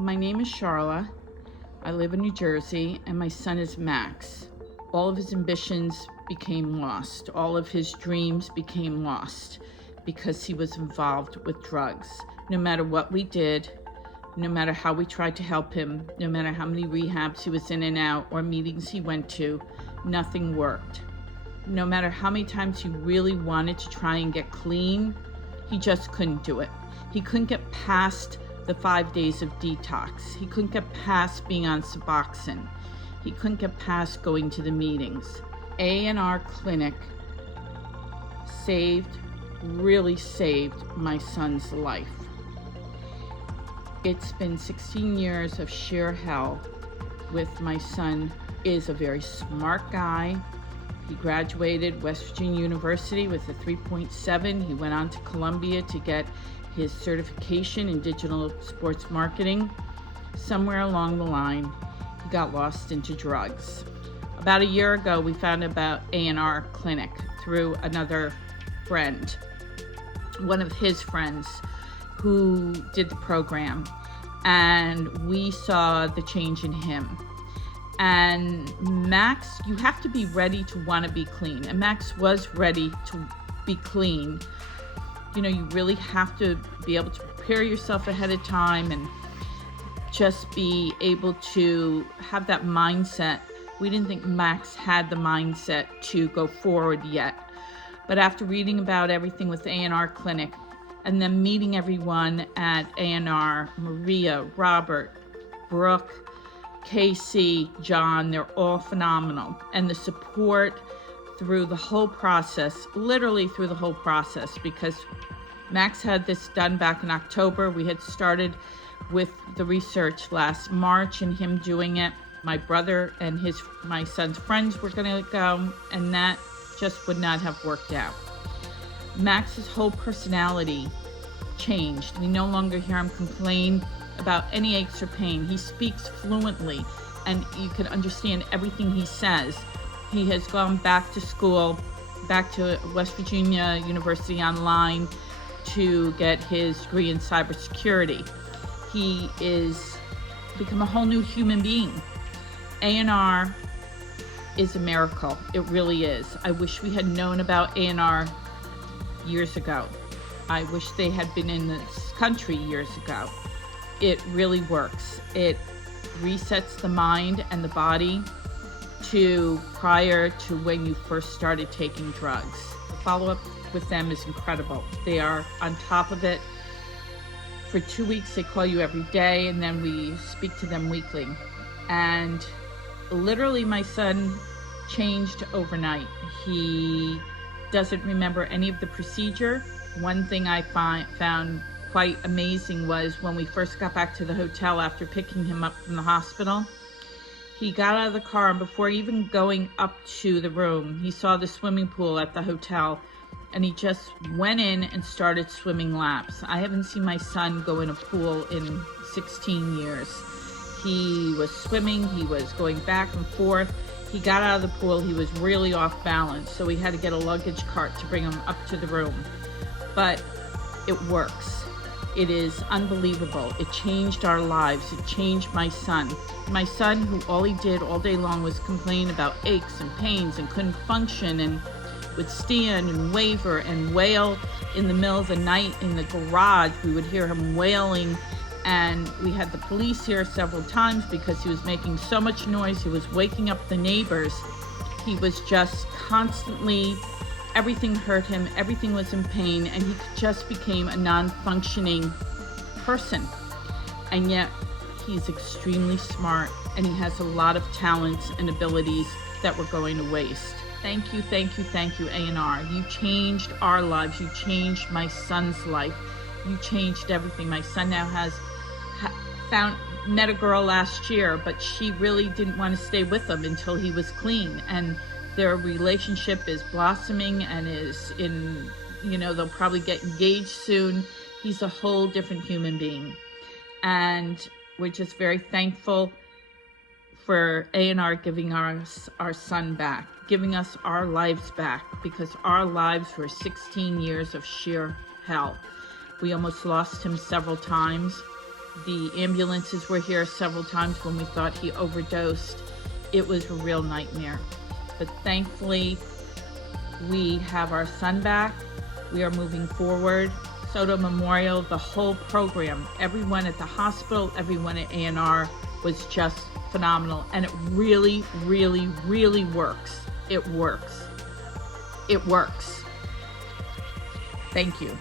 My name is Sharla. I live in New Jersey, and my son is Max. All of his ambitions became lost. All of his dreams became lost because he was involved with drugs. No matter what we did, no matter how we tried to help him, no matter how many rehabs he was in and out or meetings he went to, nothing worked. No matter how many times he really wanted to try and get clean, he just couldn't do it. He couldn't get past the 5 days of detox. He couldn't get past being on Suboxone. He couldn't get past going to the meetings. ANR Clinic really saved my son's life. It's been 16 years of sheer hell with my son. Is a very smart guy. He graduated West Virginia University with a 3.7. He went on to Columbia to get his certification in digital sports marketing. Somewhere along the line, he got lost into drugs. About a year ago, we found about ANR Clinic through another friend, one of his friends who did the program, and we saw the change in him. And Max, you have to be ready to want to be clean. And Max was ready to be clean. You know, you really have to be able to prepare yourself ahead of time and just be able to have that mindset. We didn't think Max had the mindset to go forward yet. But after reading about everything with the ANR Clinic and then meeting everyone at ANR, Maria, Robert, Brooke, Casey, John, they're all phenomenal. And the support through the whole process, literally through the whole process, because Max had this done back in October. We had started with the research last March and him doing it. My brother and my son's friends were gonna go, and that just would not have worked out. Max's whole personality changed. We no longer hear him complain about any aches or pain. He speaks fluently, and you can understand everything he says. He has gone back to school, back to West Virginia University online to get his degree in cybersecurity. He is become a whole new human being. ANR is a miracle. It really is. I wish we had known about ANR years ago. I wish they had been in this country years ago. It really works. It resets the mind and the body to prior to when you first started taking drugs. The follow-up with them is incredible. They are on top of it. For 2 weeks, they call you every day, and then we speak to them weekly. And literally, my son changed overnight. He doesn't remember any of the procedure. One thing I found quite amazing was when we first got back to the hotel after picking him up from the hospital, he got out of the car, and before even going up to the room, he saw the swimming pool at the hotel, and he just went in and started swimming laps. I haven't seen my son go in a pool in 16 years. He was swimming, he was going back and forth. He got out of the pool, he was really off balance, so we had to get a luggage cart to bring him up to the room. But it works. It is unbelievable. It changed our lives. It changed my son. My son, who all he did all day long was complain about aches and pains and couldn't function and would stand and waver and wail in the middle of the night in the garage. We would hear him wailing, and we had the police here several times because he was making so much noise. He was waking up the neighbors. He was just constantly, everything hurt him, everything was in pain, and he just became a non-functioning person. And yet, he's extremely smart, and he has a lot of talents and abilities that we're going to waste. Thank you, thank you, thank you, ANR. You changed our lives. You changed my son's life. You changed everything. My son now met a girl last year, but she really didn't want to stay with him until he was clean. And their relationship is blossoming and is in, they'll probably get engaged soon. He's a whole different human being. And we're just very thankful for ANR giving us our son back, giving us our lives back, because our lives were 16 years of sheer hell. We almost lost him several times. The ambulances were here several times when we thought he overdosed. It was a real nightmare. But thankfully, we have our son back. We are moving forward. Soto Memorial, the whole program, everyone at the hospital, everyone at ANR was just phenomenal. And it really, really, really works. It works. It works. Thank you.